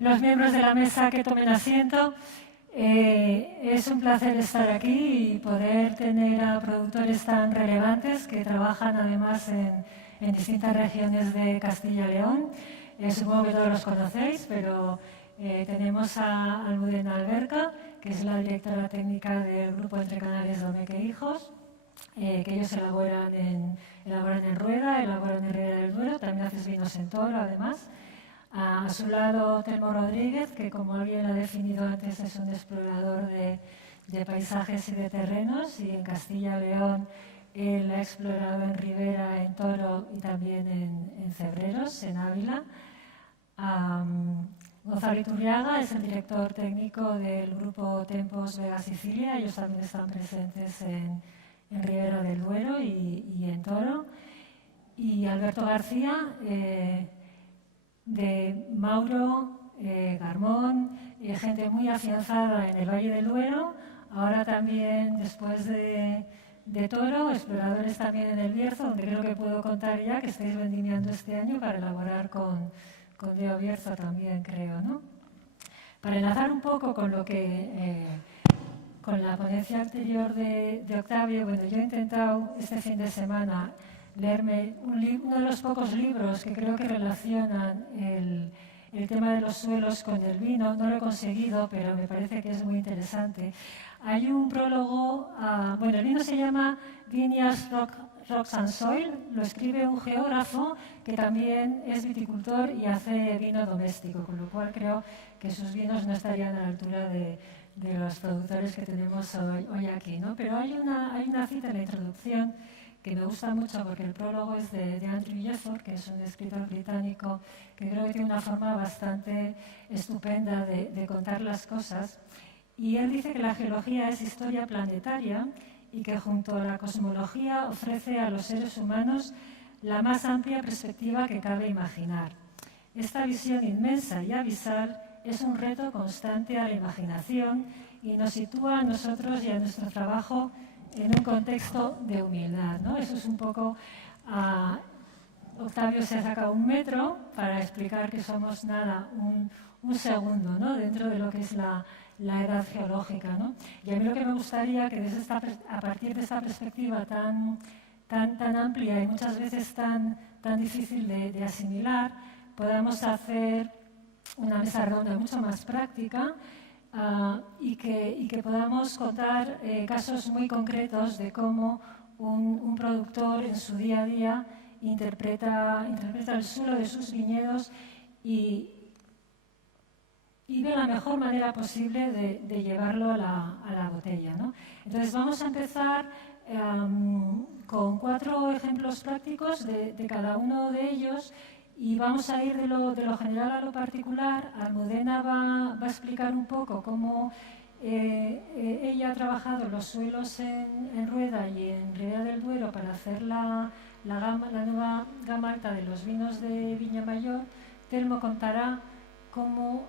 Los miembros de la mesa que tomen asiento. Es un placer estar aquí y poder tener a productores tan relevantes que trabajan además en distintas regiones de Castilla y León. Supongo que todos los conocéis, pero tenemos a Almudena Alberca, que es la directora técnica del grupo Entre Canales Domeque Hijos, que ellos elaboran en Rueda, elaboran en Ribera del Duero, también haces vinos en Toro además. A su lado, Telmo Rodríguez, que como alguien ha definido antes, es un explorador de paisajes y de terrenos, y en Castilla y León él ha explorado en Ribera, en Toro y también en Cebreros, en Ávila. Gonzalo Iturriaga es el director técnico del grupo Tempos Vega Sicilia, ellos también están presentes en Ribera del Duero y en Toro. Y Alberto García, de Mauro, Garmón, gente muy afianzada en el Valle del Duero, ahora también después de Toro, exploradores también en el Bierzo, donde creo que puedo contar ya que estáis vendimiando este año para elaborar con Diego Bierzo también, creo, ¿no? Para enlazar un poco con lo que con la ponencia anterior de Octavio, bueno, yo he intentado este fin de semana leerme uno de los pocos libros que creo que relacionan el tema de los suelos con el vino. No lo he conseguido, pero me parece que es muy interesante. Hay un prólogo, bueno, el vino se llama Vineyards, Rocks and Soil, lo escribe un geógrafo que también es viticultor y hace vino doméstico, con lo cual creo que sus vinos no estarían a la altura de los productores que tenemos hoy aquí, ¿no? Pero hay una cita en la introducción que me gusta mucho porque el prólogo es de Andrew Jefford, que es un escritor británico que creo que tiene una forma bastante estupenda de contar las cosas. Y él dice que la geología es historia planetaria y que junto a la cosmología ofrece a los seres humanos la más amplia perspectiva que cabe imaginar. Esta visión inmensa y abisal es un reto constante a la imaginación y nos sitúa a nosotros y a nuestro trabajo en un contexto de humildad, ¿no? Eso es un poco... Octavio se ha sacado un metro para explicar que somos nada, un segundo, ¿no? Dentro de lo que es la edad geológica, ¿no? Y a mí lo que me gustaría que a partir de esta perspectiva tan amplia y muchas veces tan difícil de asimilar, podamos hacer una mesa redonda mucho más práctica y que podamos contar casos muy concretos de cómo un productor en su día a día interpreta el suelo de sus viñedos y ve la mejor manera posible de llevarlo a la botella, ¿no? Entonces vamos a empezar con 4 ejemplos prácticos de cada uno de ellos. Y vamos a ir de lo general a lo particular. Almudena va a explicar un poco cómo ella ha trabajado los suelos en Rueda y en Ribera del Duero para hacer la nueva gama alta de los vinos de Viña Mayor. Telmo contará cómo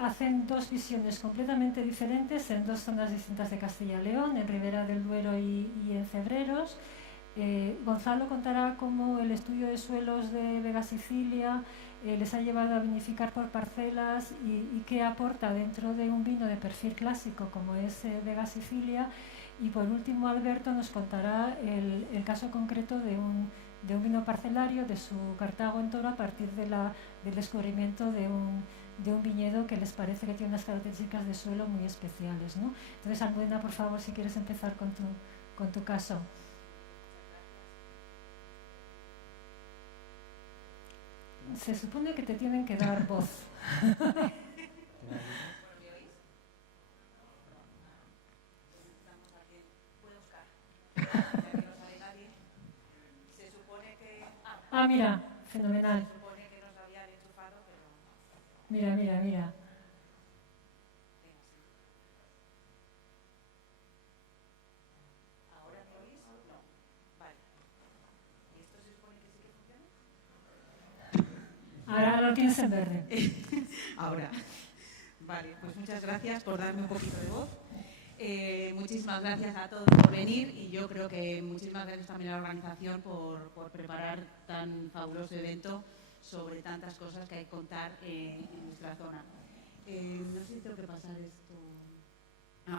hacen 2 visiones completamente diferentes en 2 zonas distintas de Castilla y León, en Ribera del Duero y en Cebreros. Gonzalo contará cómo el estudio de suelos de Vega Sicilia les ha llevado a vinificar por parcelas y qué aporta dentro de un vino de perfil clásico como es Vega Sicilia. Y por último, Alberto nos contará el caso concreto de un vino parcelario de su Cartago en Toro a partir del descubrimiento de un viñedo que les parece que tiene unas características de suelo muy especiales, ¿no? Entonces, Almudena, por favor, si quieres empezar con tu caso. Se supone que te tienen que dar voz. Mira, fenomenal. Mira. ¿Ahora me oís? No. Vale. ¿Y esto se supone que sí que funciona? Ahora lo tienes en verde. Ahora. Vale, pues muchas gracias por darme un poquito de voz. Muchísimas gracias a todos por venir y yo creo que muchísimas gracias también a la organización por preparar tan fabuloso evento sobre tantas cosas que hay que contar en nuestra zona. No sé si tengo que pasar esto.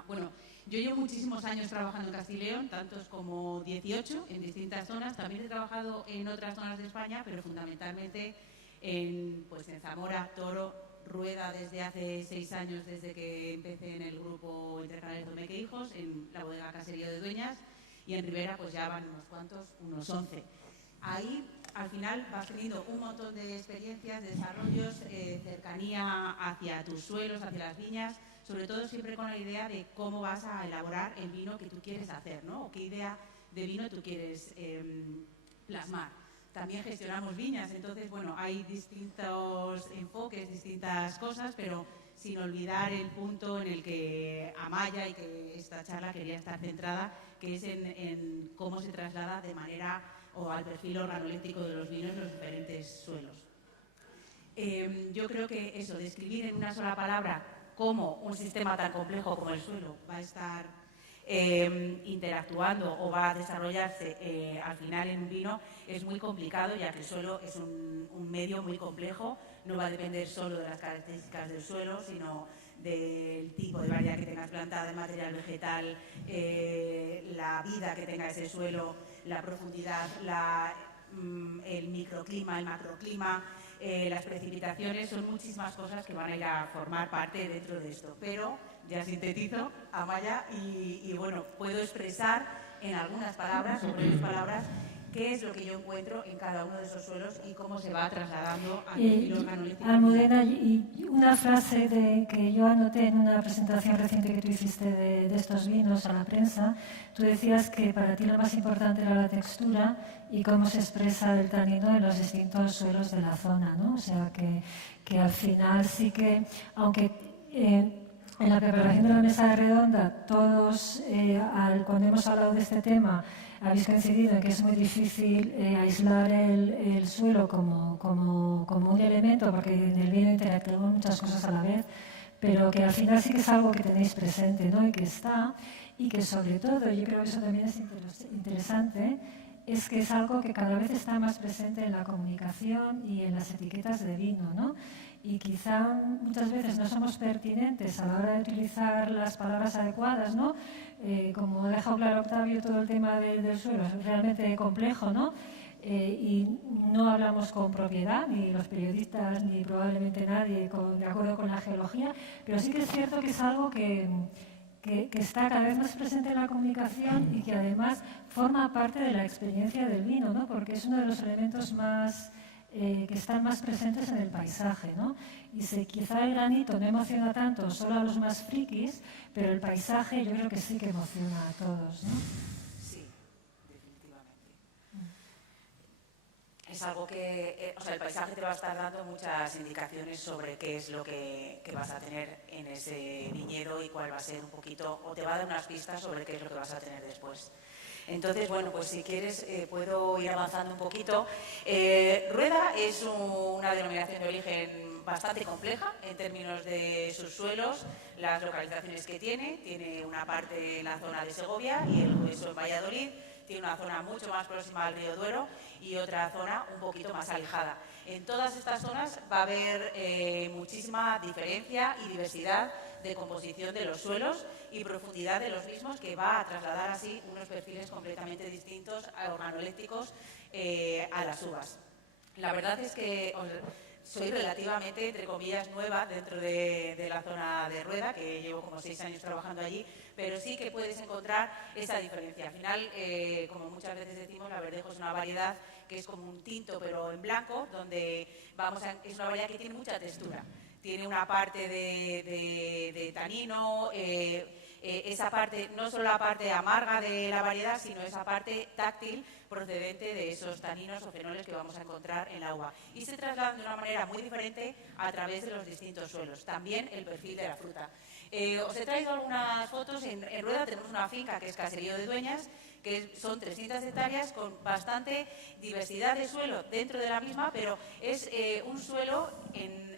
Bueno, yo llevo muchísimos años trabajando en Castilla y León, tantos como 18, en distintas zonas. También he trabajado en otras zonas de España, pero fundamentalmente en Zamora, Toro, Rueda desde hace 6 años, desde que empecé en el grupo Entre Canales Domeque Hijos, en la bodega Caserío de Dueñas, y en Ribera pues ya van unos cuantos, unos 11. Ahí al final vas teniendo un montón de experiencias, de desarrollos, cercanía hacia tus suelos, hacia las viñas, sobre todo siempre con la idea de cómo vas a elaborar el vino que tú quieres hacer, ¿no? O qué idea de vino tú quieres plasmar. También gestionamos viñas, entonces, bueno, hay distintos enfoques, distintas cosas, pero sin olvidar el punto en el que Amaya y que esta charla quería estar centrada, que es en cómo se traslada de manera o al perfil organoléptico de los vinos en los diferentes suelos. Yo creo que eso, describir en una sola palabra cómo un sistema tan complejo como el suelo va a estar interactuando o va a desarrollarse al final en un vino es muy complicado, ya que el suelo es un medio muy complejo, no va a depender solo de las características del suelo, sino del tipo de variedad que tengas plantada, el material vegetal, la vida que tenga ese suelo, la profundidad, el microclima, el macroclima, las precipitaciones, son muchísimas cosas que van a ir a formar parte dentro de esto. Pero ya sintetizo, Amaya, y bueno, puedo expresar en algunas palabras, o breves palabras, qué es lo que yo encuentro en cada uno de esos suelos y cómo se va trasladando al perfil organoléptico. Almudena, y una frase que yo anoté en una presentación reciente que tú hiciste de estos vinos a la prensa. Tú decías que para ti lo más importante era la textura y cómo se expresa el tanino en los distintos suelos de la zona, ¿no? O sea, que al final sí que, aunque en la preparación de la mesa redonda todos, cuando hemos hablado de este tema, habéis coincidido en que es muy difícil aislar el suelo como un elemento, porque en el vino interactuamos muchas cosas a la vez, pero que al final sí que es algo que tenéis presente, ¿no? Y que está, y que sobre todo, yo creo que eso también es interesante, es que es algo que cada vez está más presente en la comunicación y en las etiquetas de vino, ¿no? Y quizá muchas veces no somos pertinentes a la hora de utilizar las palabras adecuadas, ¿no? Como ha dejado claro Octavio, todo el tema del suelo es realmente complejo, ¿no? Y no hablamos con propiedad, ni los periodistas, ni probablemente nadie de acuerdo con la geología, pero sí que es cierto que es algo que está cada vez más presente en la comunicación y que además forma parte de la experiencia del vino, ¿no? Porque es uno de los elementos más que están más presentes en el paisaje, ¿no? Y quizá el granito no emociona tanto solo a los más frikis, pero el paisaje yo creo que sí que emociona a todos, ¿no? Sí, definitivamente. Es algo que, el paisaje te va a estar dando muchas indicaciones sobre qué es lo que vas a tener en ese viñedo y cuál va a ser un poquito, o te va a dar unas pistas sobre qué es lo que vas a tener después. Entonces, bueno, pues si quieres puedo ir avanzando un poquito. Rueda es una denominación de origen bastante compleja en términos de sus suelos, las localizaciones que tiene una parte en la zona de Segovia y el hueso en Valladolid, tiene una zona mucho más próxima al río Duero y otra zona un poquito más alejada. En todas estas zonas va a haber muchísima diferencia y diversidad de composición de los suelos y profundidad de los mismos, que va a trasladar así unos perfiles completamente distintos organolépticos a las uvas. La verdad es que soy relativamente, entre comillas, nueva dentro de la zona de Rueda, que llevo como 6 años trabajando allí, pero sí que puedes encontrar esa diferencia. Al final, como muchas veces decimos, la Verdejo es una variedad que es como un tinto, pero en blanco, donde es una variedad que tiene mucha textura. Tiene una parte de tanino, esa parte, no solo la parte amarga de la variedad, sino esa parte táctil procedente de esos taninos o fenoles que vamos a encontrar en la uva. Y se trasladan de una manera muy diferente a través de los distintos suelos. También el perfil de la fruta. Os he traído algunas fotos. En Rueda tenemos una finca que es Caserío de Dueñas, que son 300 hectáreas con bastante diversidad de suelo dentro de la misma, pero es un suelo en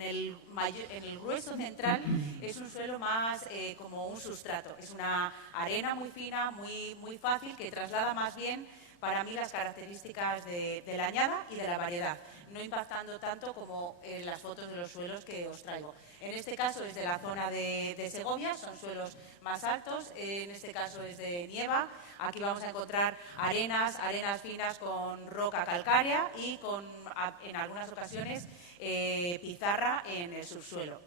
el grueso central, es un suelo más como un sustrato. Es una arena muy fina, muy fácil, que traslada más bien para mí las características de la añada y de la variedad. no impactando tanto como en las fotos de los suelos que os traigo. En este caso es de la zona de Segovia, son suelos más altos, en este caso es de Nieva. Aquí vamos a encontrar arenas finas con roca calcárea y en algunas ocasiones pizarra en el subsuelo.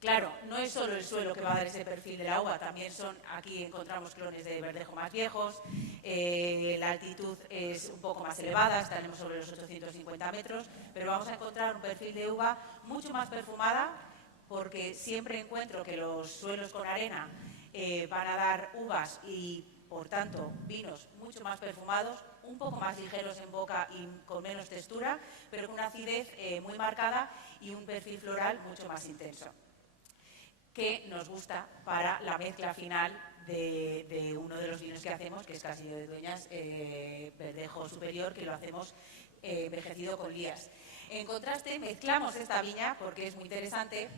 Claro, no es solo el suelo que va a dar ese perfil del agua, también aquí encontramos clones de verdejo más viejos, la altitud es un poco más elevada, estaremos sobre los 850 metros, pero vamos a encontrar un perfil de uva mucho más perfumada, porque siempre encuentro que los suelos con arena van a dar uvas y, por tanto, vinos mucho más perfumados, un poco más ligeros en boca y con menos textura, pero con una acidez muy marcada y un perfil floral mucho más intenso, que nos gusta para la mezcla final de uno de los vinos que hacemos, que es Castillo de Dueñas, Verdejo Superior, que lo hacemos envejecido con lías. En contraste, mezclamos esta viña, porque es muy interesante,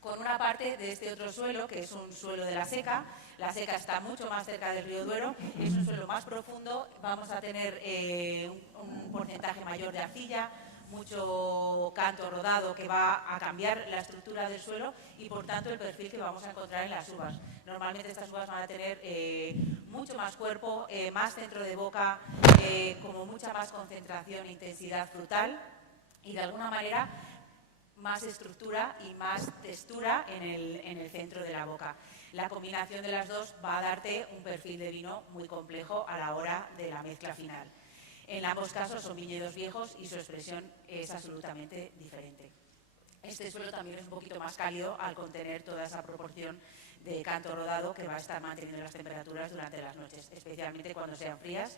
con una parte de este otro suelo, que es un suelo de la Seca. La Seca está mucho más cerca del río Duero, es un suelo más profundo, vamos a tener un porcentaje mayor de arcilla, mucho canto rodado que va a cambiar la estructura del suelo y, por tanto, el perfil que vamos a encontrar en las uvas. Normalmente estas uvas van a tener mucho más cuerpo, más centro de boca, como mucha más concentración e intensidad frutal y, de alguna manera, más estructura y más textura en el centro de la boca. La combinación de las dos va a darte un perfil de vino muy complejo a la hora de la mezcla final. En ambos casos son viñedos viejos y su expresión es absolutamente diferente. Este suelo también es un poquito más cálido al contener toda esa proporción de canto rodado que va a estar manteniendo las temperaturas durante las noches, especialmente cuando sean frías,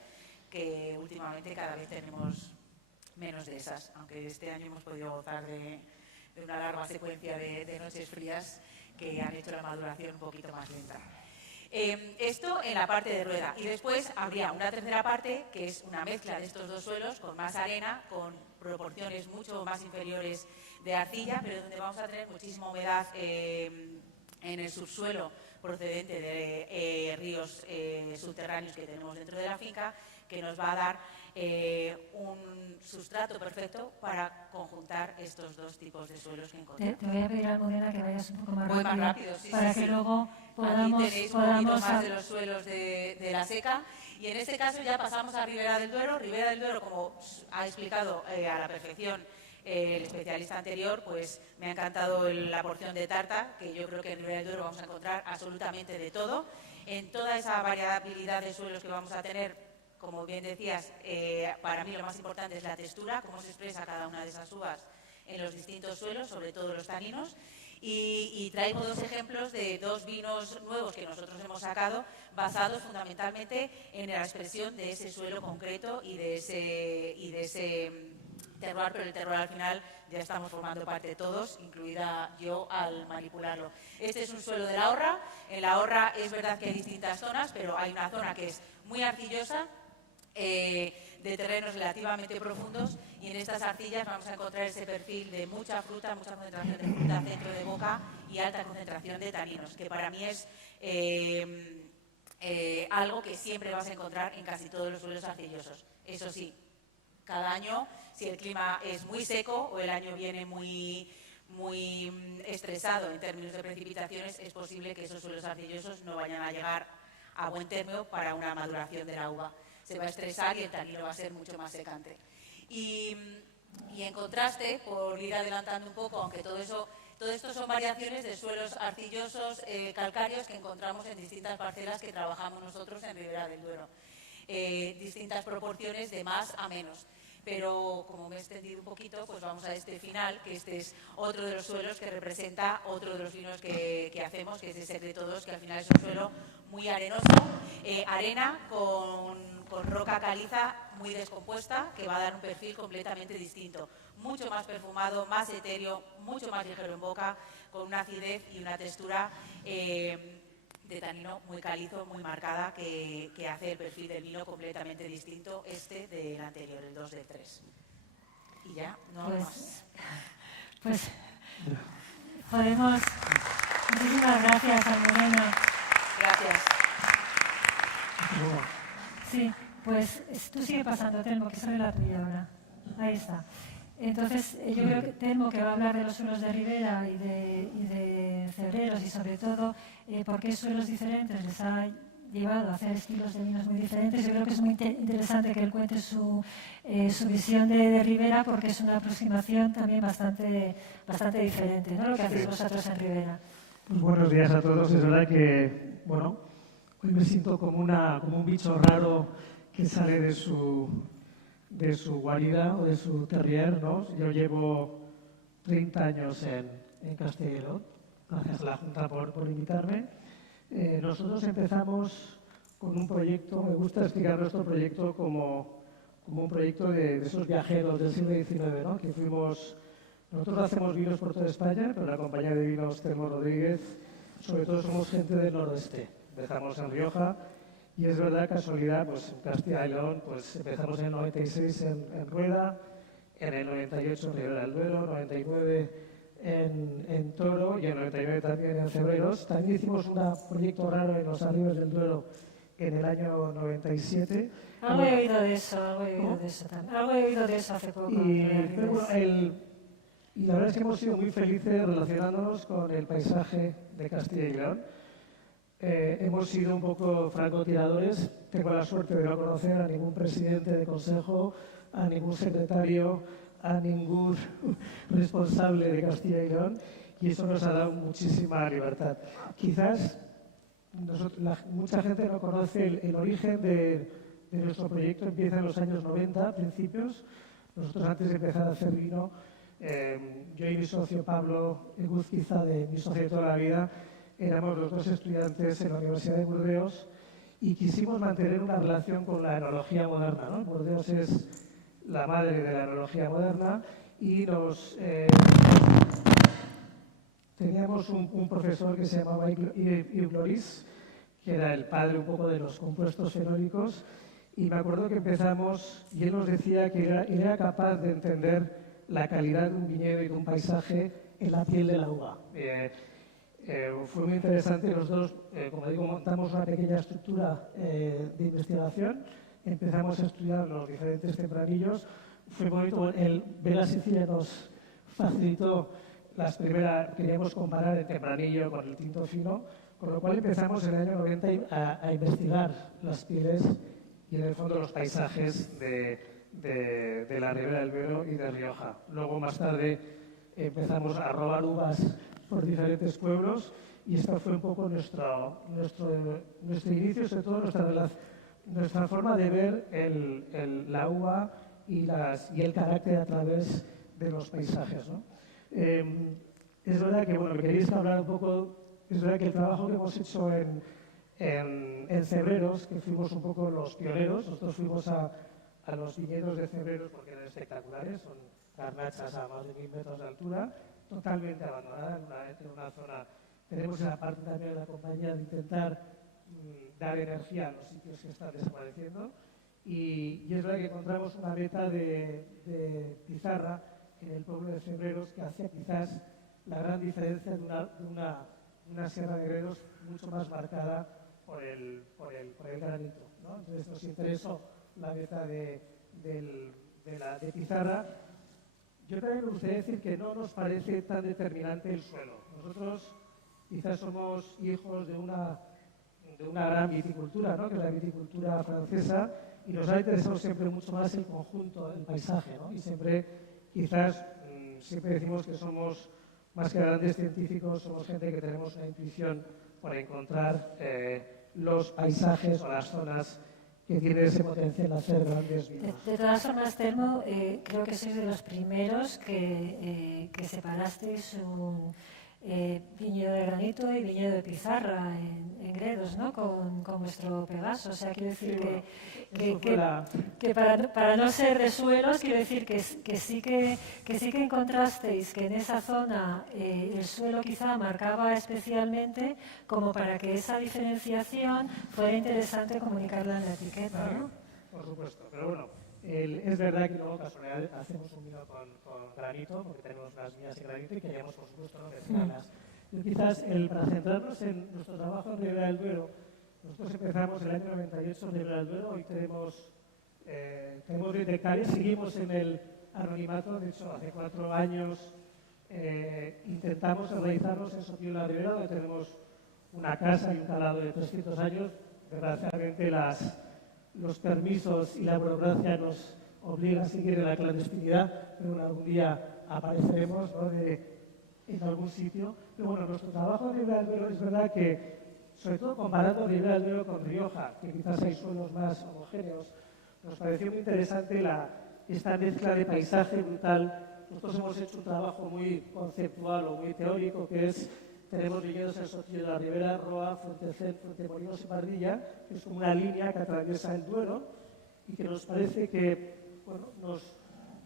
que últimamente cada vez tenemos menos de esas, aunque este año hemos podido gozar de una larga secuencia de noches frías que han hecho la maduración un poquito más lenta. Esto en la parte de rueda, y después habría una tercera parte que es una mezcla de estos dos suelos con más arena, con proporciones mucho más inferiores de arcilla, pero donde vamos a tener muchísima humedad en el subsuelo procedente de ríos subterráneos que tenemos dentro de la finca, que nos va a dar un sustrato perfecto para conjuntar estos dos tipos de suelos que encontramos. Te voy a pedir, Almudena, que vayas un poco más Voy rápido, más rápido, sí, para sí, que sí. luego podamos... Aquí tenéis un poquito más de los suelos de la Seca, y en este caso ya pasamos a Ribera del Duero. Ribera del Duero, como ha explicado a la perfección el especialista anterior, pues me ha encantado la porción de tarta, que yo creo que en Ribera del Duero vamos a encontrar absolutamente de todo. En toda esa variabilidad de suelos que vamos a tener, como bien decías, para mí lo más importante es la textura, cómo se expresa cada una de esas uvas en los distintos suelos, sobre todo los taninos. Y traigo dos ejemplos de dos vinos nuevos que nosotros hemos sacado, basados fundamentalmente en la expresión de ese suelo concreto y de ese terroir, pero el terroir al final ya estamos formando parte todos, incluida yo al manipularlo. Este es un suelo de la Horra. En la Horra es verdad que hay distintas zonas, pero hay una zona que es muy arcillosa, de terrenos relativamente profundos, y en estas arcillas vamos a encontrar ese perfil de mucha fruta, mucha concentración de fruta, centro de boca y alta concentración de taninos, que para mí es algo que siempre vas a encontrar en casi todos los suelos arcillosos. Eso sí, cada año, si el clima es muy seco o el año viene muy estresado en términos de precipitaciones, es posible que esos suelos arcillosos no vayan a llegar a buen término para una maduración de la uva. Se va a estresar y el tanino va a ser mucho más secante. Y en contraste, por ir adelantando un poco, aunque todo esto son variaciones de suelos arcillosos, calcáreos, que encontramos en distintas parcelas que trabajamos nosotros en Ribera del Duero. Distintas proporciones de más a menos. Pero como me he extendido un poquito, pues vamos a este final, que este es otro de los suelos que representa otro de los vinos que hacemos, que es de Secreto 2, que al final es un suelo muy arenoso, arena con roca caliza muy descompuesta, que va a dar un perfil completamente distinto, mucho más perfumado, más etéreo, mucho más ligero en boca, con una acidez y una textura de tanino muy calizo, muy marcada, que hace el perfil del vino completamente distinto del anterior, el 2 del 3. Y ya, no más. Pues podemos... Muchísimas gracias, Almudena. Gracias. Sí, pues tú sigue pasando, Telmo, que soy la tuya ahora. Ahí está. Entonces, yo creo que Telmo, que va a hablar de los suelos de ribera y de cebreros y sobre todo por qué suelos diferentes les ha llevado a hacer estilos de vinos muy diferentes. Yo creo que es muy interesante que él cuente su visión de ribera porque es una aproximación también bastante diferente, ¿no? Lo que hacéis vosotros en ribera. Pues buenos días a todos. Es verdad que, bueno, hoy me siento como un bicho raro que sale de su guarida o de su terrier, ¿no? Yo llevo 30 años en Castilla y León. Gracias a la Junta por invitarme. Nosotros empezamos con un proyecto, me gusta explicar nuestro proyecto como un proyecto de esos viajeros del siglo XIX, ¿no? Que nosotros hacemos vinos por toda España, pero la compañía de vinos Telmo Rodríguez, sobre todo somos gente del noroeste. Empezamos en Rioja y es verdad, casualidad, pues en Castilla y León, pues empezamos en el 96 en Rueda, en el 98 en Ribera del Duero, 99 en Toro y en 99 también en Cebreros. También hicimos un proyecto raro en los Arribes del Duero en el año 97. Algo he oído de eso, también. Algo he oído de eso hace poco. Y la verdad es que hemos sido muy felices relacionándonos con el paisaje de Castilla y León. Hemos sido un poco francotiradores. Tengo la suerte de no conocer a ningún presidente de consejo, a ningún secretario, a ningún responsable de Castilla y León, y eso nos ha dado muchísima libertad. Quizás mucha gente no conoce el origen de nuestro proyecto. Empieza en los años 90, principios. Nosotros, antes de empezar a hacer vino, yo y mi socio Pablo Eguzquiza, mi socio de toda la vida, éramos los dos estudiantes en la Universidad de Burdeos y quisimos mantener una relación con la enología moderna, ¿no? Burdeos es la madre de la enología moderna y teníamos un profesor que se llamaba Yves Loris, que era el padre un poco de los compuestos fenólicos, y me acuerdo que empezamos y él nos decía que era capaz de entender la calidad de un viñedo y de un paisaje en la piel de la uva. Fue muy interesante. Los dos, como digo, montamos una pequeña estructura de investigación. Empezamos a estudiar los diferentes tempranillos. Fue bonito. El Vela Sicilia nos facilitó queríamos comparar el tempranillo con el tinto fino, con lo cual empezamos en el año 90 a investigar las pieles y en el fondo los paisajes de la Ribera del Duero y de Rioja. Luego, más tarde, empezamos a robar uvas por diferentes pueblos y esto fue un poco nuestro inicio, sobre todo nuestra forma de ver la uva y el carácter a través de los paisajes, ¿no? Es verdad que, bueno, queréis hablar un poco, es verdad que el trabajo que hemos hecho en Cebreros, que fuimos un poco los pioneros, nosotros fuimos a los viñedos de Cebreros porque eran espectaculares, son garnachas a más de 1000 metros de altura, totalmente abandonada en una zona. Tenemos esa parte también de la compañía de intentar dar energía a los sitios que están desapareciendo y es verdad que encontramos una veta de pizarra en el pueblo de Cebreros que hacía quizás la gran diferencia de una sierra de Gredos mucho más marcada por el granito, ¿no? Entonces nos interesó la veta de pizarra. Yo también me gustaría decir que no nos parece tan determinante el suelo. Nosotros quizás somos hijos de una gran viticultura, ¿no? Que es la viticultura francesa, y nos ha interesado siempre mucho más el conjunto, el paisaje, ¿no? Y siempre decimos que somos, más que grandes científicos, somos gente que tenemos una intuición para encontrar los paisajes o las zonas que tienen ese potencial de hacer grandes vinos. De todas formas, Telmo, creo que sois de los primeros que separasteis un viñedo de granito y viñedo de pizarra en Gredos, ¿no? Con vuestro Pegaso. O sea, quiero decir que para no ser de suelos, quiero decir que sí que encontrasteis que en esa zona el suelo quizá marcaba especialmente como para que esa diferenciación fuera interesante comunicarla en la etiqueta, ¿no? Por supuesto, pero bueno, es verdad que luego casualidad hacemos un vino con granito, porque tenemos unas viñas de granito y queríamos, por supuesto, no mezclarlas. Quizás para centrarnos en nuestro trabajo en Ribera del Duero, nosotros empezamos el año 98 en Ribera del Duero, hoy tenemos 20 hectáreas, seguimos en anonimato. De hecho, hace 4 años intentamos organizarnos en Sotillo de la Ribera, donde tenemos una casa y un calado de 300 años. Desgraciadamente los permisos y la burocracia nos obligan a seguir en la clandestinidad, pero bueno, algún día apareceremos, ¿no?, en algún sitio. Pero bueno, nuestro trabajo en Ribera del Duero es verdad que, sobre todo comparando Ribera del Duero con Rioja, que quizás hay suelos más homogéneos, nos pareció muy interesante esta mezcla de paisaje brutal. Nosotros hemos hecho un trabajo muy conceptual o muy teórico, que es, tenemos viñedos en Sotillo de la Ribera, Roa, Fuentecén, Fuentemolinos y Pardilla, que es como una línea que atraviesa el Duero y que nos parece que, bueno,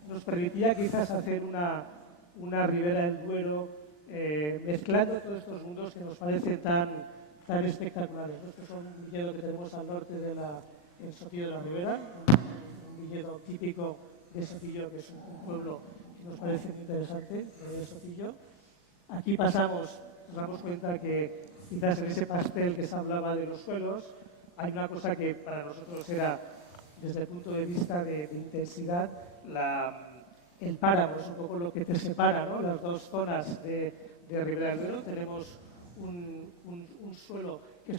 nos permitía quizás hacer una ribera del Duero mezclando todos estos mundos que nos parecen tan espectaculares. Este es un viñedo que tenemos al norte en Sotillo de la Ribera, un viñedo típico de Sotillo, que es un pueblo que nos parece muy interesante, de Sotillo. Aquí nos damos cuenta que quizás en ese pastel que se hablaba de los suelos, hay una cosa que para nosotros era, desde el punto de vista de intensidad, el páramo es un poco lo que te separa, ¿no?, las dos zonas de Ribera del Duero. Tenemos un suelo que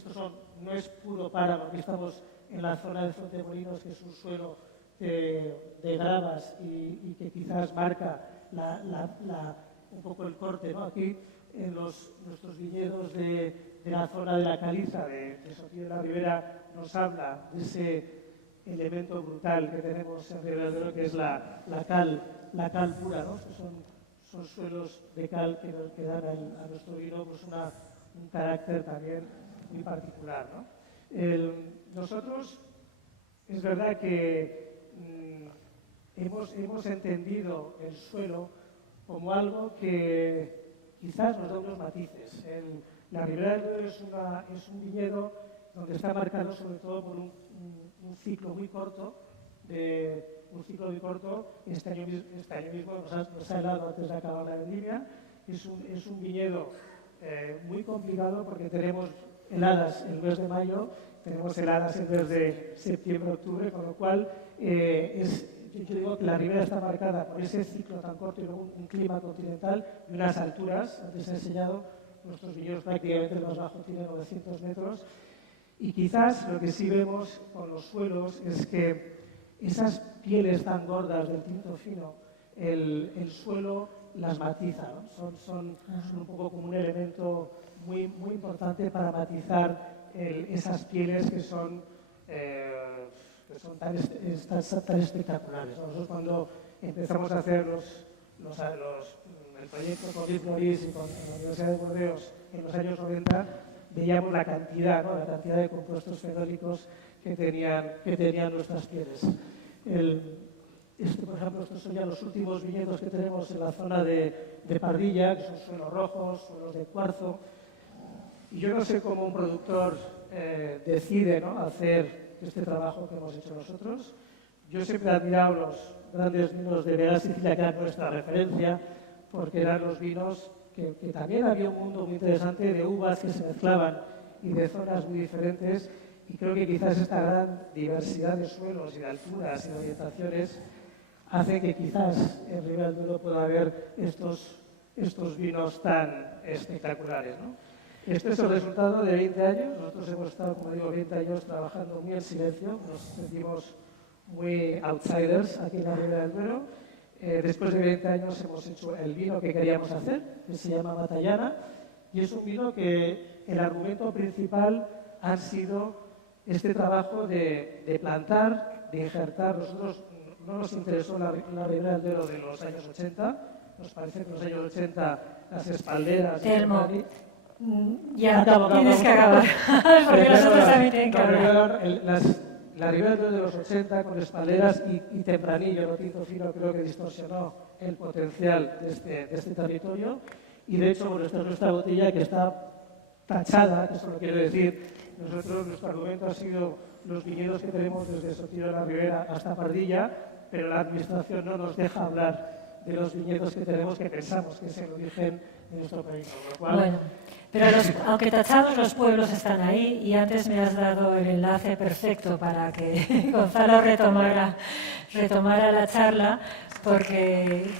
no es puro páramo, aquí estamos en la zona de Fuentemolinos, que es un suelo de gravas y que quizás marca un poco el corte, ¿no? Aquí en nuestros viñedos de la zona de la caliza de Sotillo de la Ribera nos habla de ese elemento brutal que tenemos en Ribera del Duero, que es la cal pura, ¿no? Son suelos de cal que dan a nuestro vino pues un carácter también muy particular, ¿no? Nosotros, es verdad que hemos entendido el suelo como algo que quizás nos da unos matices. La Ribera del Duero es un viñedo donde está marcado sobre todo por un ciclo muy corto. Este año mismo nos ha helado antes de acabar la vendimia. Es un viñedo muy complicado porque tenemos heladas en el mes de mayo, tenemos heladas en el mes de septiembre-octubre, con lo cual yo digo que la ribera está marcada por ese ciclo tan corto y luego un clima continental y unas alturas. Antes he enseñado, nuestros viñedos prácticamente el más bajo tiene 900 metros. Y quizás lo que sí vemos con los suelos es que esas pieles tan gordas del tinto fino, el suelo las matiza, ¿no? Son un poco como un elemento muy, muy importante para matizar esas pieles que son tan espectaculares. Nosotros cuando empezamos a hacer el proyecto con Luis Loris y con la Universidad de Burdeos en los años 90, veíamos la cantidad de compuestos fenólicos que tenían nuestras pieles. Por ejemplo, estos son ya los últimos viñedos que tenemos en la zona de Pardilla, que son suelos rojos, suelos de cuarzo. Y yo no sé cómo un productor decide, ¿no?, hacer este trabajo que hemos hecho nosotros. Yo siempre he admirado los grandes vinos de Vega Sicilia, que eran nuestra referencia, porque eran los vinos que también había un mundo muy interesante de uvas que se mezclaban y de zonas muy diferentes. Y creo que quizás esta gran diversidad de suelos y de alturas y de orientaciones hace que quizás en Ribera del Duero pueda haber estos vinos tan espectaculares, ¿no? Este es el resultado de 20 años. Nosotros hemos estado, como digo, 20 años trabajando muy en silencio. Nos sentimos muy outsiders aquí en la Ribera del Duero. Después de 20 años hemos hecho el vino que queríamos hacer, que se llama Matallana, y es un vino que el argumento principal ha sido este trabajo de plantar, de injertar. Nosotros no nos interesó la Ribera del Duero de los años 80, nos parece que en los años 80 las espalderas... Ya, tienes que acabar, porque nosotros también tenemos que hablar. La Ribera del Duero de los 80 con espalderas y tempranillo, no tinto fino, creo que distorsionó el potencial de este territorio. Y de hecho, bueno, esta es nuestra botella que está tachada, que eso lo quiero decir. Nuestro argumento ha sido los viñedos que tenemos desde Sotillo de la Ribera hasta Pardilla, pero la administración no nos deja hablar de los viñedos que tenemos, que pensamos que es el origen de nuestro país. Bueno, pero aunque tachados, los pueblos están ahí, y antes me has dado el enlace perfecto para que Gonzalo retomara la charla porque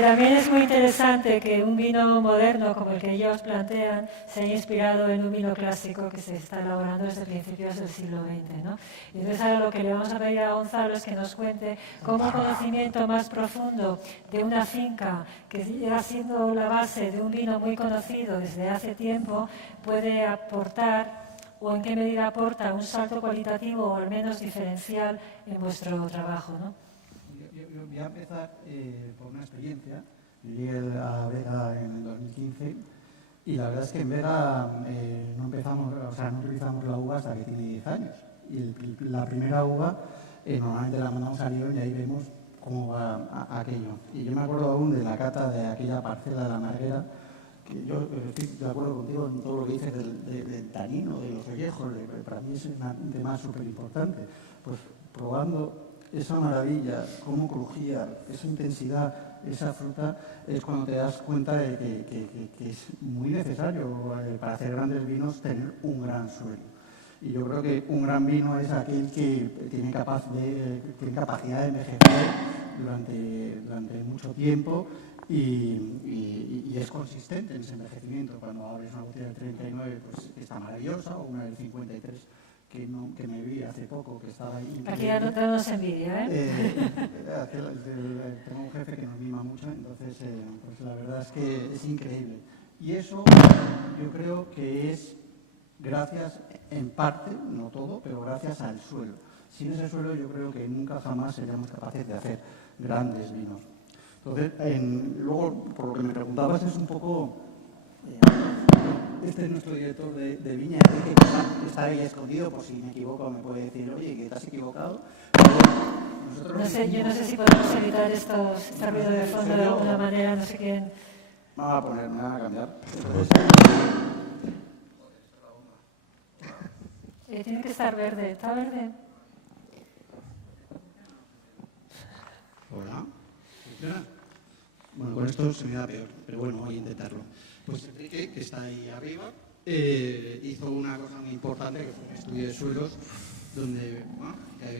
también es muy interesante que un vino moderno como el que ellos plantean se haya inspirado en un vino clásico que se está elaborando desde principios del siglo XX, ¿no? Y entonces ahora lo que le vamos a pedir a Gonzalo es que nos cuente cómo un conocimiento más profundo de una finca que lleva siendo la base de un vino muy conocido desde hace tiempo puede aportar o en qué medida aporta un salto cualitativo o al menos diferencial en vuestro trabajo, ¿no? Yo voy a empezar por una experiencia. Yo llegué a Vega en el 2015 y la verdad es que en Vega no utilizamos la uva hasta que tiene 10 años. Y la primera uva normalmente la mandamos a León y ahí vemos cómo va aquello. Y yo me acuerdo aún de la cata de aquella parcela de la Marguera, que yo estoy de acuerdo contigo en todo lo que dices del tanino, de los rellejos, para mí es un tema súper importante. Pues probando esa maravilla, cómo crujía, esa intensidad, esa fruta, es cuando te das cuenta de que es muy necesario para hacer grandes vinos tener un gran suelo. Y yo creo que un gran vino es aquel que tiene capacidad de envejecer durante mucho tiempo y es consistente en ese envejecimiento. Cuando abres una botella del 39, pues está maravillosa, o una del 53, que me vi hace poco, que estaba ahí. Aquí ya no tenemos envidia, ¿eh? Tengo un jefe que nos mima mucho, entonces pues la verdad es que es increíble. Y eso yo creo que es gracias, en parte, no todo, pero gracias al suelo. Sin ese suelo yo creo que nunca jamás seríamos capaces de hacer grandes vinos. Entonces, luego, por lo que me preguntabas, es un poco... Este es nuestro director de viña, que está ahí escondido, por si me equivoco me puede decir, oye, que te has equivocado. No sé, yo no sé si podemos evitar este ruido de fondo de alguna manera, no sé quién. Me van a cambiar. Tiene que estar verde, ¿está verde? Hola, ¿funciona? Bueno, con esto se me da peor, pero bueno, voy a intentarlo. Pues Enrique, que está ahí arriba, hizo una cosa muy importante, que fue un estudio de suelos, donde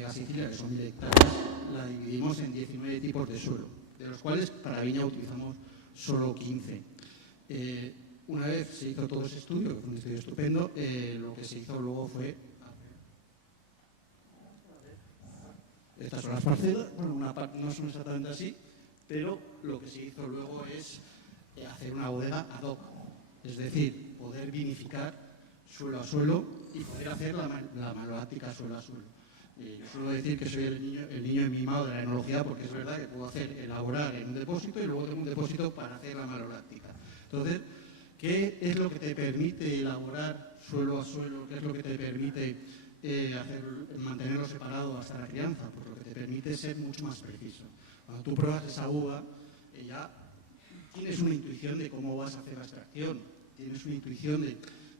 a Sicilia, que son 1000 hectáreas, la dividimos en 19 tipos de suelo, de los cuales para viña utilizamos solo 15. Una vez se hizo todo ese estudio, que fue un estudio estupendo, lo que se hizo luego fue... Estas son las parcelas, bueno, una parte no son exactamente así, pero lo que se hizo luego es hacer una bodega ad hoc, es decir, poder vinificar suelo a suelo y poder hacer la maloláctica suelo a suelo. Yo suelo decir que soy el niño mimado de la enología, porque es verdad que puedo elaborar en un depósito y luego tengo un depósito para hacer la maloláctica. Entonces, ¿qué es lo que te permite elaborar suelo a suelo? ¿Qué es lo que te permite mantenerlo separado hasta la crianza? Pues lo que te permite es ser mucho más preciso. Cuando tú pruebas esa uva, ya tienes una intuición de cómo vas a hacer la extracción, tienes una intuición de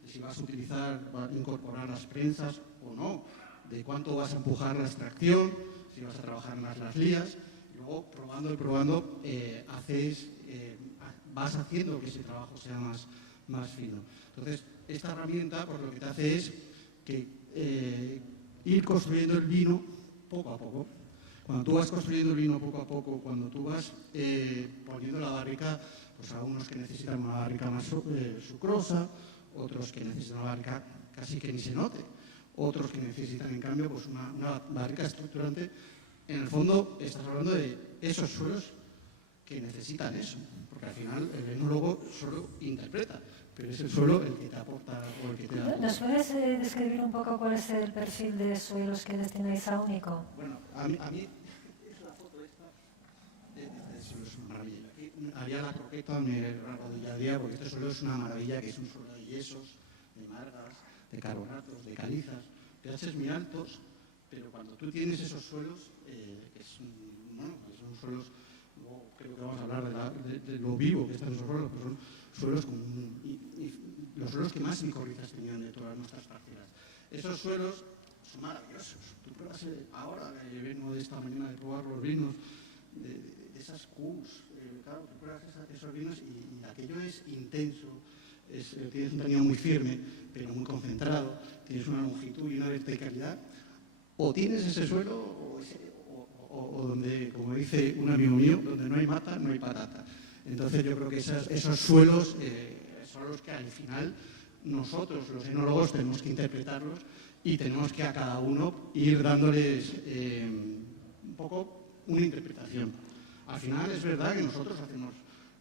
si vas a incorporar las prensas o no, de cuánto vas a empujar la extracción, si vas a trabajar en las lías. Y luego, probando y probando, vas haciendo que ese trabajo sea más fino. Entonces, esta herramienta, pues lo que te hace es ir construyendo el vino poco a poco. Cuando tú vas construyendo el vino poco a poco, cuando tú vas poniendo la barrica, pues a unos que necesitan una barrica más sucrosa, otros que necesitan una barrica casi que ni se note, otros que necesitan, en cambio, pues una barrica estructurante. En el fondo, estás hablando de esos suelos que necesitan eso, porque al final el enólogo solo interpreta, pero es el suelo el que te aporta o el que te da. ¿Nos puedes describir un poco cuál es el perfil de suelos que destináis a Único? Bueno, a mí es la foto esta, este suelo es una maravilla. Aquí haría la croqueta, me arrodillaría, porque este suelo es una maravilla, que es un suelo de yesos, de margas, de carbonatos, de calizas, pHs muy altos, pero cuando tú tienes esos suelos, que son suelos, luego creo que vamos a hablar de lo vivo que están esos suelos, pero son suelos los suelos que más micorrizas tenían de todas nuestras parcelas. Esos suelos son maravillosos. Tú pruebas ahora, que vengo de esta mañana de probar los vinos, de esas Qs, claro, tú pruebas esos vinos y aquello es intenso, tienes un tanino muy firme, pero muy concentrado, tienes una longitud y una verticalidad, o tienes ese suelo o donde, como dice un amigo mío, donde no hay mata, no hay patata. Entonces yo creo que esos suelos son los que al final nosotros, los enólogos, tenemos que interpretarlos y tenemos que a cada uno ir dándoles un poco una interpretación. Al final es verdad que nosotros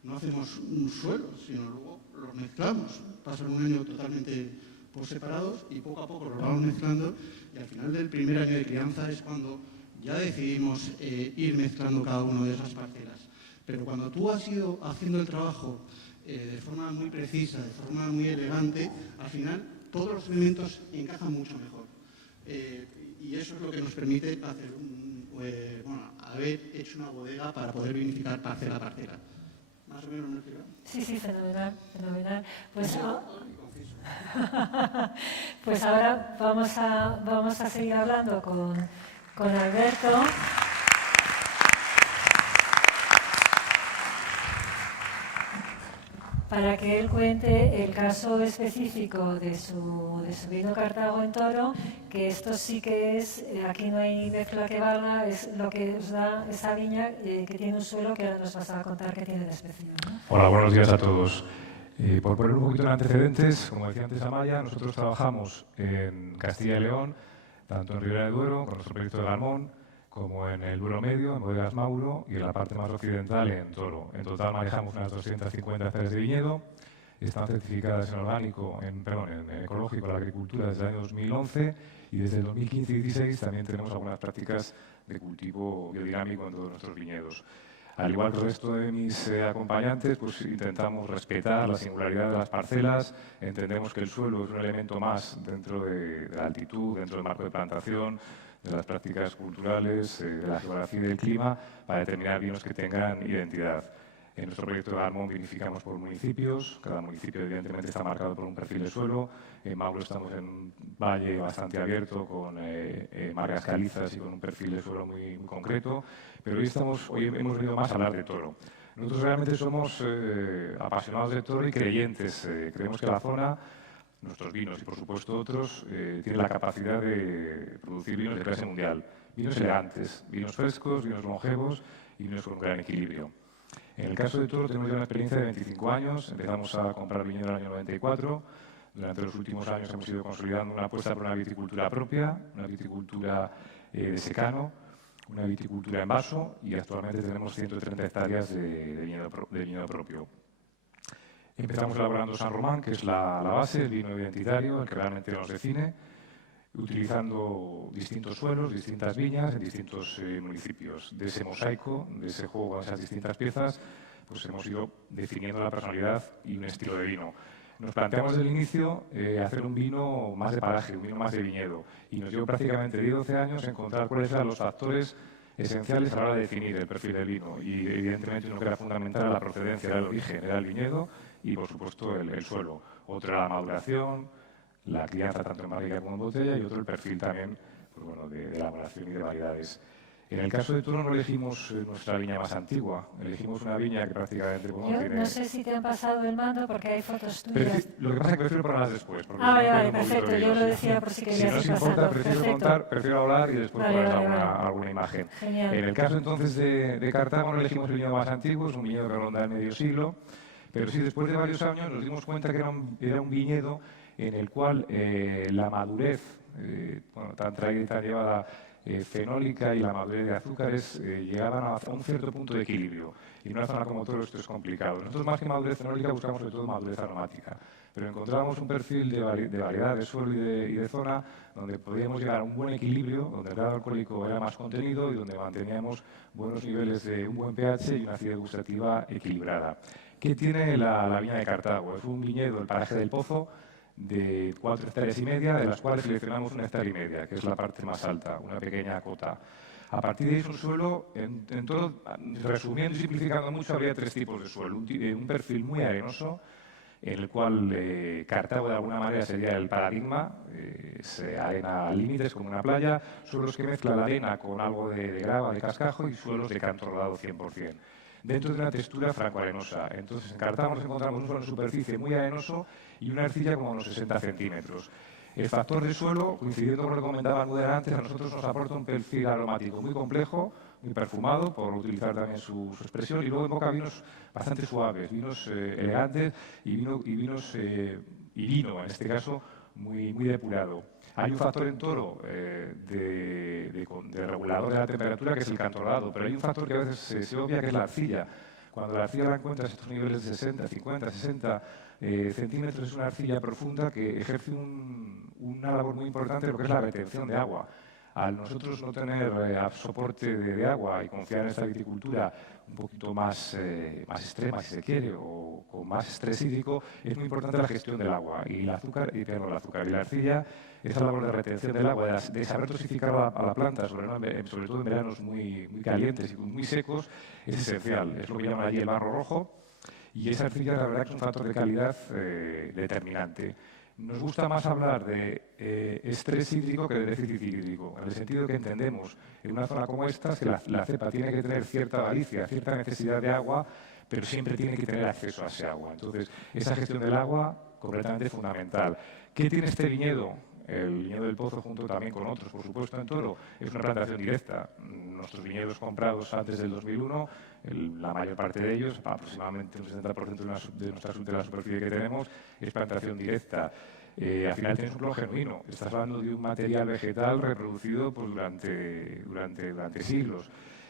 no hacemos suelos, sino luego los mezclamos. Pasan un año totalmente por separados y poco a poco los vamos mezclando y al final del primer año de crianza es cuando ya decidimos ir mezclando cada una de esas parcelas. Pero cuando tú has ido haciendo el trabajo de forma muy precisa, de forma muy elegante, al final todos los elementos encajan mucho mejor. Y eso es lo que nos permite hacer haber hecho una bodega para poder vinificar parcela a parcela. ¿Más o menos no es claro? Sí, fenomenal, fenomenal. Pues ahora vamos a seguir hablando con Alberto. Para que él cuente el caso específico de su vino Cartago en Toro, que esto sí que es, aquí no hay mezcla que valga, es lo que os da esa viña que tiene un suelo que ahora nos vas a contar que tiene de especial, ¿no? Hola, buenos días a todos. Por poner un poquito de antecedentes, como decía antes Amaya, nosotros trabajamos en Castilla y León, tanto en Ribera del Duero, con nuestro proyecto de Garmón, como en el Duero Medio, en Bodegas Mauro, y en la parte más occidental, en Toro. En total manejamos unas 250 hectáreas de viñedo. Están certificadas en orgánico, en ecológico, la agricultura desde el año 2011 y desde el 2015 y 2016 también tenemos algunas prácticas de cultivo biodinámico en todos nuestros viñedos. Al igual que el resto de mis acompañantes, pues intentamos respetar la singularidad de las parcelas, entendemos que el suelo es un elemento más dentro de la altitud, dentro del marco de plantación, de las prácticas culturales, de la geografía y del clima, para determinar vinos que tengan identidad. En nuestro proyecto de Garmón vinificamos por municipios, cada municipio evidentemente está marcado por un perfil de suelo. En Mauro estamos en un valle bastante abierto, con margas calizas y con un perfil de suelo muy concreto, pero hoy hemos venido más a hablar de Toro. Nosotros realmente somos apasionados de Toro y creyentes. Creemos que la zona, nuestros vinos y por supuesto otros, tienen la capacidad de producir vinos de clase mundial. Vinos elegantes, vinos frescos, vinos longevos y vinos con un gran equilibrio. En el caso de Toro tenemos ya una experiencia de 25 años, empezamos a comprar viñedo en el año 94, durante los últimos años hemos ido consolidando una apuesta por una viticultura propia, una viticultura de secano, una viticultura en vaso y actualmente tenemos 130 hectáreas de viñedo propio. Empezamos elaborando San Román, que es la base, el vino identitario, el que realmente nos define, utilizando distintos suelos, distintas viñas en distintos municipios. De ese mosaico, de ese juego con esas distintas piezas, pues hemos ido definiendo la personalidad y un estilo de vino. Nos planteamos desde el inicio hacer un vino más de paraje, un vino más de viñedo, y nos llevó prácticamente 10-12 años encontrar cuáles eran los factores esenciales a la hora de definir el perfil del vino. Y evidentemente uno que era fundamental era la procedencia, era el origen, era el viñedo y por supuesto el suelo. Otro era la maduración, la crianza tanto en barrica como en botella, y otro el perfil también pues bueno, de elaboración y de variedades. En el caso de Toro no elegimos nuestra viña más antigua, elegimos una viña que prácticamente... Yo no sé si te han pasado el mando porque hay fotos tuyas. Lo que pasa es que prefiero ponerlas después. Vale, perfecto, yo lo decía por si querías ir pasando. Si no os importa, prefiero hablar y después poner alguna imagen. Genial. En el caso entonces de Cartago no elegimos el viñedo más antiguo, es un viñedo que ronda el medio siglo, pero sí después de varios años nos dimos cuenta que era un viñedo en el cual la madurez, tan traída y tan llevada, fenólica y la madurez de azúcares llegaban a un cierto punto de equilibrio. Y en una zona como Toro esto es complicado. Nosotros más que madurez fenólica buscamos sobre todo madurez aromática. Pero encontramos un perfil de variedad de suelo y de zona donde podíamos llegar a un buen equilibrio, donde el grado alcohólico era más contenido y donde manteníamos buenos niveles de un buen pH y una acidez gustativa equilibrada. ¿Qué tiene la viña de Cartago? Es un viñedo, el paraje del Pozo, de 4,5 hectáreas, de las cuales seleccionamos 1,5 hectáreas, que es la parte más alta, una pequeña cota. A partir de ahí es un suelo, en todo, resumiendo y simplificando mucho, habría 3 tipos de suelo. Un perfil muy arenoso, en el cual Cartago de alguna manera sería el paradigma, arena a límites como una playa, suelos que mezclan la arena con algo de grava, de cascajo y suelos de canto rodado 100%. dentro de una textura franco-arenosa. Entonces, en Cartago nos encontramos un suelo en superficie muy arenoso y una arcilla como unos 60 centímetros. El factor de suelo, coincidiendo con lo que comentaba Almudena antes, a nosotros nos aporta un perfil aromático muy complejo, muy perfumado, por utilizar también su expresión, y luego en boca vinos bastante suaves, vinos elegantes y vino, en este caso, muy depurado. Hay un factor en Toro de regulador de la temperatura que es el cantorado, pero hay un factor que a veces se obvia, que es la arcilla. Cuando la arcilla la encuentras a estos niveles de 60, 50, 60 centímetros, es una arcilla profunda que ejerce una labor muy importante en lo que es la retención de agua. Al nosotros no tener soporte de agua y confiar en esta viticultura un poquito más extrema, si se quiere, o con más estrés hídrico, es muy importante la gestión del agua. Y el azúcar y la arcilla, esa labor de retención del agua, de saber dosificar a la planta, sobre todo en veranos muy calientes y muy secos, es esencial. Es lo que llaman allí el barro rojo. Y esa arcilla, la verdad, que es un factor de calidad determinante. Nos gusta más hablar de estrés hídrico que de déficit hídrico, en el sentido que entendemos en una zona como esta que la cepa tiene que tener cierta avaricia, cierta necesidad de agua, pero siempre tiene que tener acceso a ese agua. Entonces, esa gestión del agua, completamente fundamental. ¿Qué tiene este viñedo? El viñedo del Pozo, junto también con otros, por supuesto, en Toro, es una plantación directa. Nuestros viñedos comprados antes del 2001, la mayor parte de ellos, aproximadamente un 60% de la superficie que tenemos, es plantación directa. Al final tienes un clon genuino. Estás hablando de un material vegetal reproducido pues, durante siglos.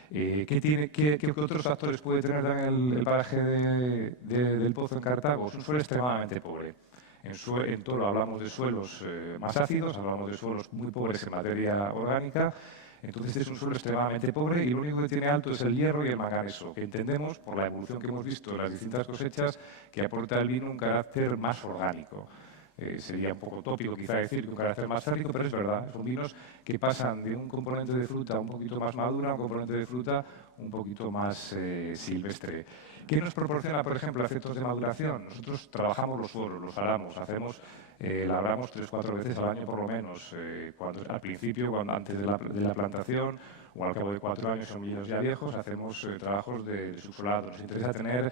¿Qué otros factores puede tener también el paraje del Pozo en Cartago? Es un suelo extremadamente pobre. En Toro hablamos de suelos más ácidos, hablamos de suelos muy pobres en materia orgánica. Entonces este es un suelo extremadamente pobre y lo único que tiene alto es el hierro y el manganeso, que entendemos, por la evolución que hemos visto en las distintas cosechas, que aporta al vino un carácter más orgánico. Sería un poco tópico quizá decir que un carácter más férrico, pero es verdad. Son vinos que pasan de un componente de fruta un poquito más madura a un componente de fruta un poquito más silvestre. ¿Qué nos proporciona, por ejemplo, efectos de maduración? Nosotros trabajamos los suelos, los aramos, labramos 3 o 4 veces al año por lo menos. Al principio, antes de la plantación, o al cabo de 4 años, son viñedos ya viejos, hacemos trabajos de subsolado. Nos interesa tener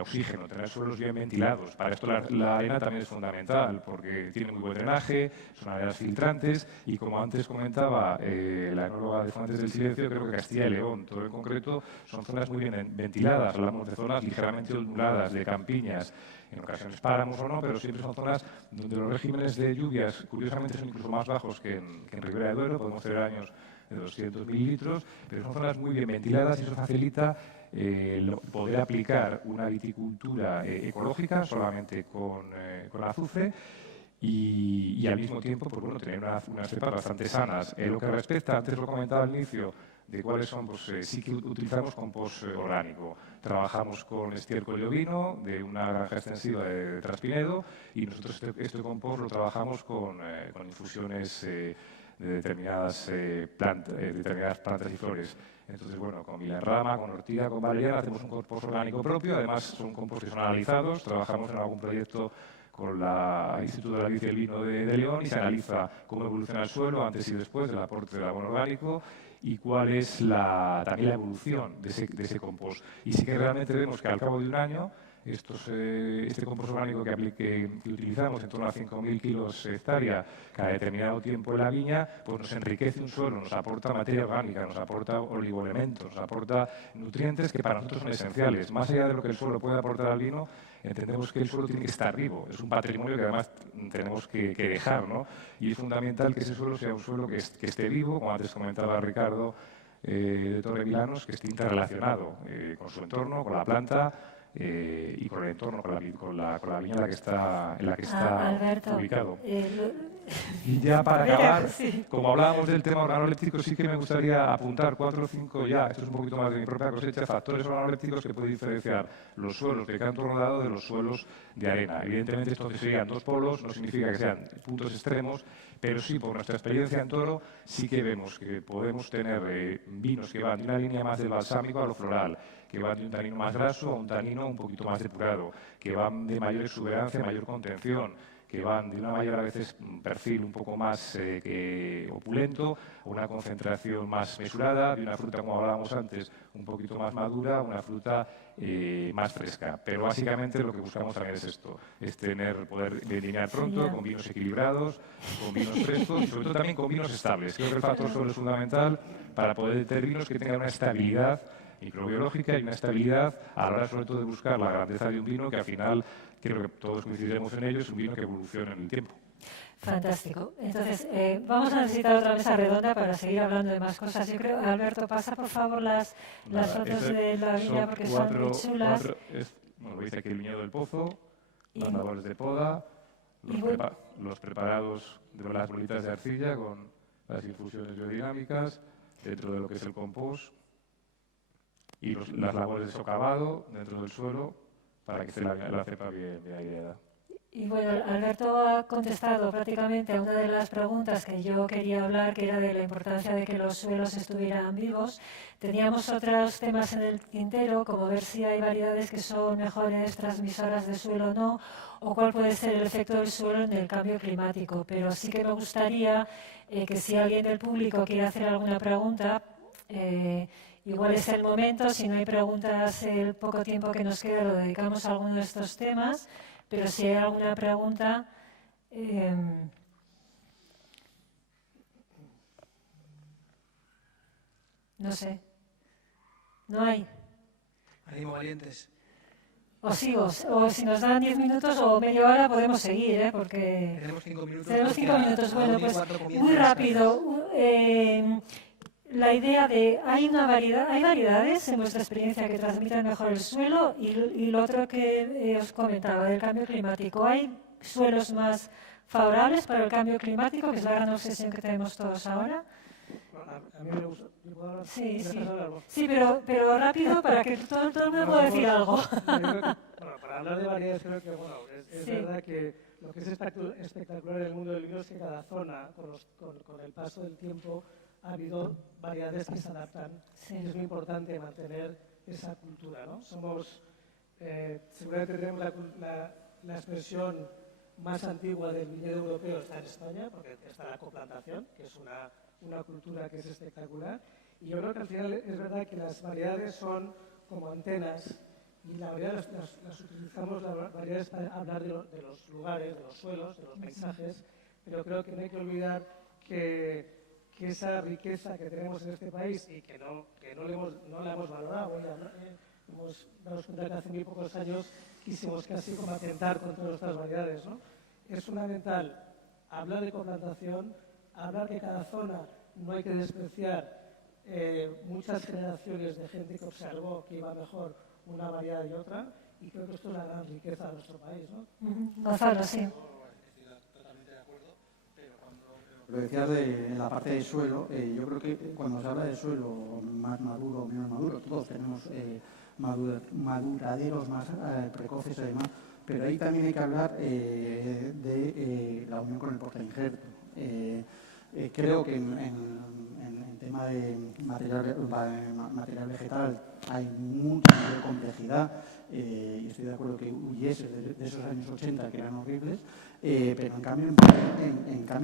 oxígeno, tener suelos bien ventilados. Para esto la arena también es fundamental, porque tiene muy buen drenaje, son arenas filtrantes y, como antes comentaba la enóloga de Fuentes del Silencio, creo que Castilla y León, todo en concreto, son zonas muy bien ventiladas. Hablamos de zonas ligeramente onduladas, de campiñas, en ocasiones páramos o no, pero siempre son zonas donde los regímenes de lluvias, curiosamente, son incluso más bajos que en Ribera de Duero. Podemos tener años de 200 mililitros, pero son zonas muy bien ventiladas y eso facilita poder aplicar una viticultura ecológica solamente con azufre y al mismo tiempo pues, bueno, tener unas cepas bastante sanas. Lo que respecta, antes lo comentaba al inicio, de cuáles son, pues sí que utilizamos compost orgánico. Trabajamos con estiércol de ovino de una granja extensiva de Traspinedo y nosotros este compost lo trabajamos con infusiones de determinadas plantas y flores. Entonces, bueno, con milenrama, con ortiga, con valeriana hacemos un compost orgánico propio. Además, son compostos que son analizados. Trabajamos en algún proyecto con el Instituto de la Vid y el Vino de León y se analiza cómo evoluciona el suelo antes y después del aporte del abono orgánico y cuál es también la evolución de ese compost. Y sí que realmente vemos que al cabo de un año este compost orgánico que utilizamos, en torno a 5.000 kilos hectárea, cada determinado tiempo en la viña, pues nos enriquece un suelo, nos aporta materia orgánica, nos aporta oligoelementos, nos aporta nutrientes que para nosotros son esenciales. Más allá de lo que el suelo puede aportar al vino, entendemos que el suelo tiene que estar vivo. Es un patrimonio que además tenemos que dejar, ¿no? Y es fundamental que ese suelo sea un suelo que esté vivo, como antes comentaba Ricardo de Torrevilanos, que esté interrelacionado con su entorno, con la planta, y con el entorno, con la viña en la que está Alberto, ubicado. Y ya para acabar, como hablábamos del tema organoléptico, sí que me gustaría apuntar 4 o 5 ya, esto es un poquito más de mi propia cosecha, factores organolépticos que pueden diferenciar los suelos de canto rodado de los suelos de arena. Evidentemente esto que serían 2 polos no significa que sean puntos extremos, pero sí, por nuestra experiencia en Toro, sí que vemos que podemos tener vinos que van de una línea más del balsámico a lo floral, que van de un tanino más graso a un tanino un poquito más depurado, que van de mayor exuberancia, mayor contención, que van de una mayor a veces un perfil un poco más opulento, una concentración más mesurada, de una fruta, como hablábamos antes, un poquito más madura, una fruta más fresca. Pero básicamente lo que buscamos también es esto, es poder vendimiar pronto, con vinos equilibrados, con vinos frescos y sobre todo también con vinos estables. Creo que el factor suelo es fundamental para poder tener vinos que tengan una estabilidad microbiológica y una estabilidad a la hora sobre todo de buscar la grandeza de un vino que al final, creo que todos coincidiremos en ello, es un vino que evoluciona en el tiempo. Fantástico. Entonces, vamos a necesitar otra mesa redonda para seguir hablando de más cosas. Yo creo, Alberto, pasa por favor las fotos de la viña porque son muy chulas. Bueno, veis aquí el viñedo del Pozo, las labores de poda, los preparados de las bolitas de arcilla con las infusiones biodinámicas, dentro de lo que es el compost, y las labores de socavado dentro del suelo para que esté la cepa bien aireada. Y bueno, Alberto ha contestado prácticamente a una de las preguntas que yo quería hablar, que era de la importancia de que los suelos estuvieran vivos. Teníamos otros temas en el tintero, como ver si hay variedades que son mejores transmisoras de suelo o no, o cuál puede ser el efecto del suelo en el cambio climático. Pero sí que me gustaría que si alguien del público quiere hacer alguna pregunta, igual es el momento. Si no hay preguntas, el poco tiempo que nos queda lo dedicamos a alguno de estos temas. Pero si hay alguna pregunta, no sé. ¿No hay? Ánimo, valientes. O sigo, o si nos dan 10 minutos o media hora podemos seguir, porque... Tenemos 5 minutos. Tenemos 5 minutos. Bueno, pues muy rápido. La idea de, hay variedades en vuestra experiencia que transmitan mejor el suelo y lo otro que os comentaba del cambio climático. ¿Hay suelos más favorables para el cambio climático, que es la gran obsesión que tenemos todos ahora? A mí me gusta. Sí, pero rápido para que todo el mundo pueda decir algo. Bueno, para hablar de variedades creo que es verdad que lo que es espectacular en el mundo del vino es que cada zona, con el paso del tiempo, ha habido variedades que se adaptan. Sí. Y es muy importante mantener esa cultura, ¿no? Seguramente tenemos la expresión más antigua del viñedo europeo está en España, porque está la coplantación, que es una cultura que es espectacular. Y yo creo que al final es verdad que las variedades son como antenas y la variedad las utilizamos las variedades para hablar de los lugares, de los suelos, de los paisajes, pero creo que no hay que olvidar que esa riqueza que tenemos en este país y que no la hemos valorado. Hemos dado cuenta que hace muy pocos años quisimos casi como atentar contra nuestras variedades, ¿no? Es fundamental hablar de coplantación, hablar que cada zona no hay que despreciar muchas generaciones de gente que observó que iba mejor una variedad y otra, y creo que esto es la gran riqueza de nuestro país, ¿no? Gonzalo, sí. Lo decías en la parte de suelo, yo creo que cuando se habla de suelo más maduro o menos maduro, todos tenemos maduraderos más precoces además, pero ahí también hay que hablar de la unión con el portainjerto. Creo que en tema de material vegetal hay mucha mayor complejidad, y estoy de acuerdo que huyese de esos años 80 que eran horribles, pero en cambio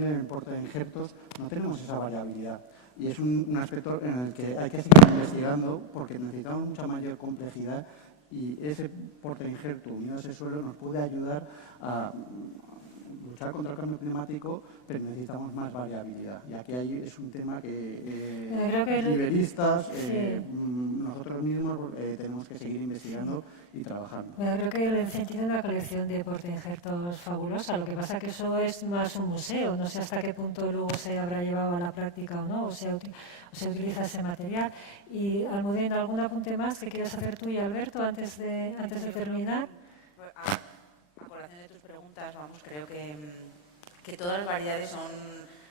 en el portainjertos no tenemos esa variabilidad. Y es un aspecto en el que hay que seguir investigando porque necesitamos mucha mayor complejidad y ese portainjerto unido a ese suelo nos puede ayudar a luchar contra el cambio climático, pero necesitamos más variabilidad. Y aquí es un tema que liberistas, nosotros mismos tenemos que seguir investigando y trabajando. Bueno, creo que el CEN tiene una colección de portainjertos fabulosa. Lo que pasa es que eso es más un museo. No sé hasta qué punto luego se habrá llevado a la práctica o no, o se utiliza ese material. Y Almudena, ¿algún apunte más que quieras hacer tú y Alberto antes de terminar? A colación de tus preguntas, creo que todas las variedades son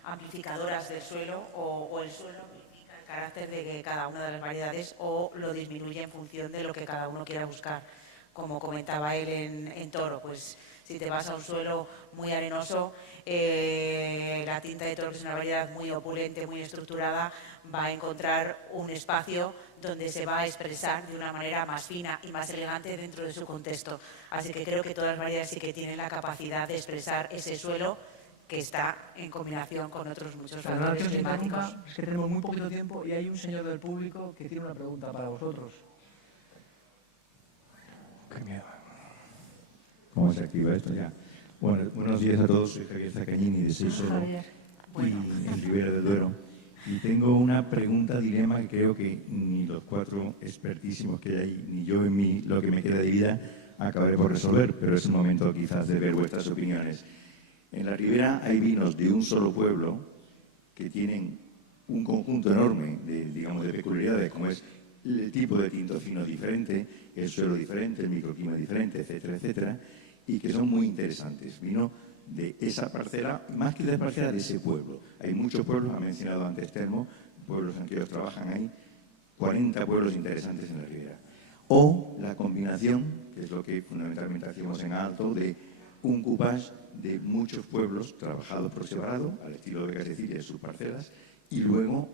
amplificadoras del suelo o el suelo amplifica el carácter de cada una de las variedades o lo disminuye en función de lo que cada uno quiera buscar. Como comentaba él en Toro, pues Si te vas a un suelo muy arenoso, la tinta de toro, que es una variedad muy opulente, muy estructurada, va a encontrar un espacio donde se va a expresar de una manera más fina y más elegante dentro de su contexto. Así que creo que todas las variedades sí que tienen la capacidad de expresar ese suelo que está en combinación con otros muchos factores climáticos. Es que tenemos muy poquito tiempo y hay un señor del público que tiene una pregunta para vosotros. Qué miedo. ¿Cómo se activa esto ya? Bueno, buenos días a todos. Soy Javier Zacagnini de Seixo Javier. y en Ribera del Duero. Y tengo una pregunta, dilema, que creo que ni los cuatro expertísimos que hay, ni yo en mí, lo que me queda de vida, acabaré por resolver, pero es el momento quizás de ver vuestras opiniones. En la Ribera hay vinos de un solo pueblo que tienen un conjunto enorme de, digamos, de peculiaridades, como es el tipo de tinto fino diferente, el suelo diferente, el microclima diferente, etcétera, etcétera, y que son muy interesantes. Vino de esa parcela, más que de la parcela de ese pueblo. Hay muchos pueblos, ha mencionado antes Telmo, pueblos en que ellos trabajan, hay 40 pueblos interesantes en la Ribera. O la combinación, que es lo que fundamentalmente hacemos en Alto, de un coupage de muchos pueblos trabajados por separado, al estilo de Becas en sus parcelas, y luego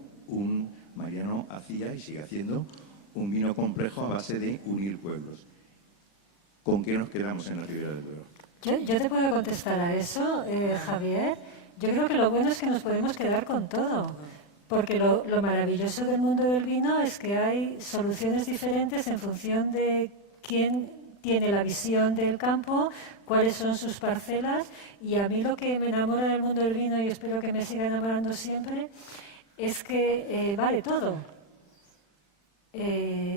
Mariano hacía y sigue haciendo un vino complejo a base de unir pueblos. ¿Con qué nos quedamos en la Ribera del Duero? Yo te puedo contestar a eso, Javier. Yo creo que lo bueno es que nos podemos quedar con todo, porque lo maravilloso del mundo del vino es que hay soluciones diferentes en función de quién tiene la visión del campo, cuáles son sus parcelas, y a mí lo que me enamora del mundo del vino, y espero que me siga enamorando siempre, es que vale todo.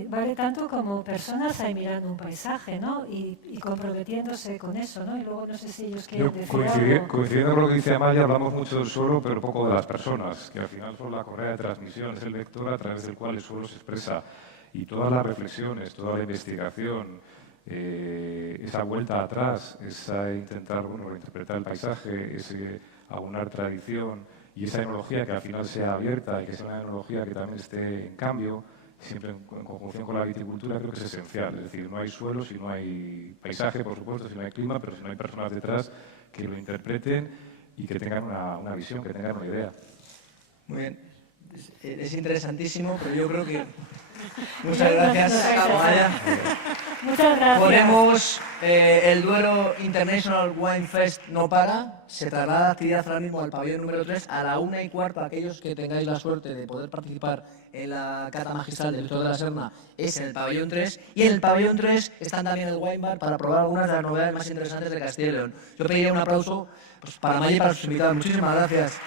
Vale tanto como personas ahí mirando un paisaje, ¿no? Y comprometiéndose con eso, ¿no? Y luego no sé si ellos quieren decir algo. Coincidiendo con lo que dice Amaya, hablamos mucho del suelo, pero poco de las personas, que al final son la correa de transmisión, es el vector a través del cual el suelo se expresa. Y todas las reflexiones, toda la investigación, esa vuelta atrás, esa intentar interpretar el paisaje, ese aunar tradición y esa enología que al final sea abierta y que sea una enología que también esté en cambio, siempre en conjunción con la viticultura, creo que es esencial. Es decir, no hay suelo si no hay paisaje, por supuesto, si no hay clima, pero si no hay personas detrás que lo interpreten y que tengan una visión, que tengan una idea. Muy bien. Es interesantísimo, pero yo creo que... Muchas gracias, Amaya. Muchas gracias. Ponemos el Duero International Wine Fest no para, se traslada la actividad ahora mismo al pabellón número 3 a la 1:15. Aquellos que tengáis la suerte de poder participar en la cata magistral de Víctor de la Serna es en el pabellón 3, y en el pabellón 3 están también el wine bar para probar algunas de las novedades más interesantes de Castilla y León. Yo pediría un aplauso para Amaya y para sus invitados. Muchísimas gracias.